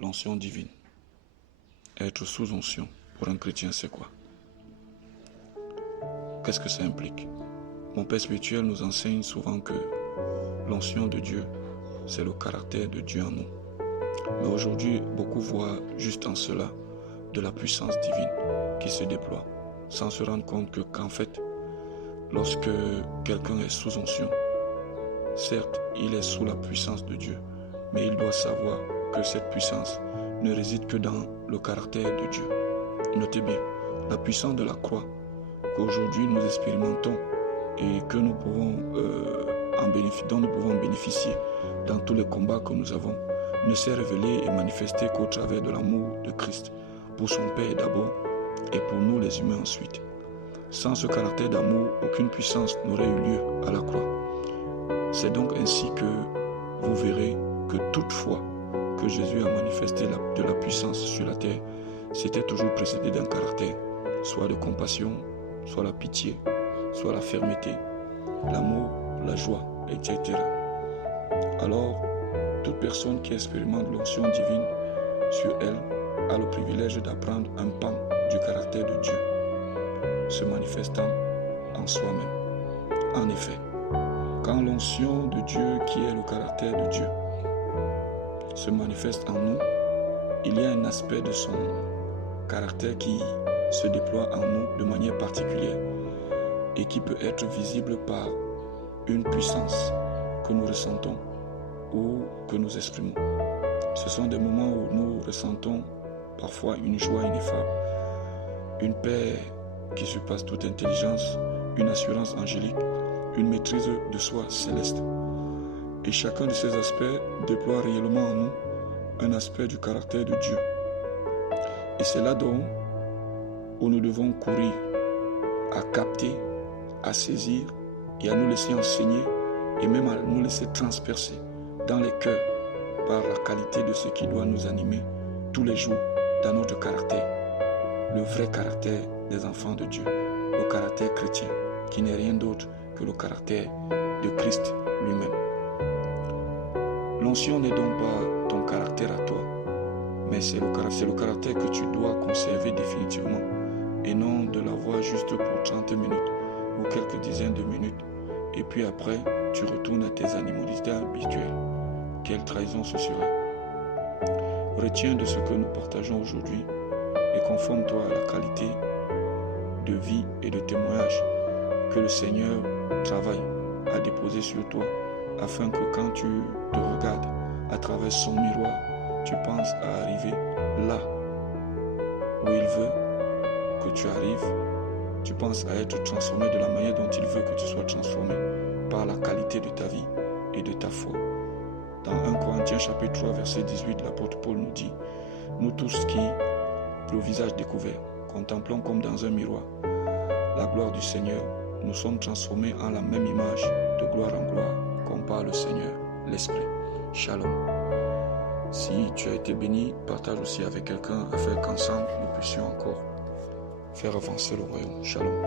L'onction divine. Être sous onction, pour un chrétien, c'est quoi? Qu'est-ce que ça implique? Mon père spirituel nous enseigne souvent que l'onction de Dieu, c'est le caractère de Dieu en nous. Mais aujourd'hui, beaucoup voient juste en cela de la puissance divine qui se déploie, sans se rendre compte qu'en fait, lorsque quelqu'un est sous onction, certes, il est sous la puissance de Dieu, mais il doit savoir que cette puissance ne réside que dans le caractère de Dieu. Notez bien, la puissance de la croix qu'aujourd'hui nous expérimentons et que nous pouvons dont nous pouvons bénéficier dans tous les combats que nous avons, ne s'est révélée et manifestée qu'au travers de l'amour de Christ pour son Père d'abord et pour nous les humains ensuite. Sans ce caractère d'amour, aucune puissance n'aurait eu lieu à la croix. C'est donc ainsi que vous verrez que toute fois que Jésus a manifesté de la puissance sur la terre, c'était toujours précédé d'un caractère, soit de compassion, soit la pitié, soit la fermeté, l'amour, la joie, etc. Alors, toute personne qui expérimente l'onction divine sur elle a le privilège d'apprendre un pan du caractère de Dieu, se manifestant en soi-même. En effet, quand l'onction de Dieu, qui est le caractère de Dieu, se manifeste en nous, il y a un aspect de son caractère qui se déploie en nous de manière particulière et qui peut être visible par une puissance que nous ressentons ou que nous exprimons. Ce sont des moments où nous ressentons parfois une joie ineffable, une paix qui surpasse toute intelligence, une assurance angélique, une maîtrise de soi céleste. Et chacun de ces aspects déploie réellement en nous un aspect du caractère de Dieu. Et c'est là donc où nous devons courir à capter, à saisir et à nous laisser enseigner et même à nous laisser transpercer dans les cœurs par la qualité de ce qui doit nous animer tous les jours dans notre caractère, le vrai caractère des enfants de Dieu, le caractère chrétien qui n'est rien d'autre que le caractère de Christ lui-même. L'onction n'est donc pas ton caractère à toi, mais c'est le caractère que tu dois conserver définitivement et non de l'avoir juste pour 30 minutes ou quelques dizaines de minutes et puis après tu retournes à tes animosités habituelles. Quelle trahison ce serait! Retiens de ce que nous partageons aujourd'hui et conforme-toi à la qualité de vie et de témoignage que le Seigneur travaille à déposer sur toi afin que quand tu te regardes à travers son miroir, tu penses à arriver là où il veut que tu arrives. Tu penses à être transformé de la manière dont il veut que tu sois transformé par la qualité de ta vie et de ta foi. Dans 1 Corinthiens chapitre 3 verset 18, l'apôtre Paul nous dit: nous tous qui, le visage découvert, contemplons comme dans un miroir la gloire du Seigneur, nous sommes transformés en la même image de gloire en gloire, comme par le Seigneur, l'Esprit. Shalom. Si tu as été béni, partage aussi avec quelqu'un afin qu'ensemble nous puissions encore faire avancer le royaume. Shalom.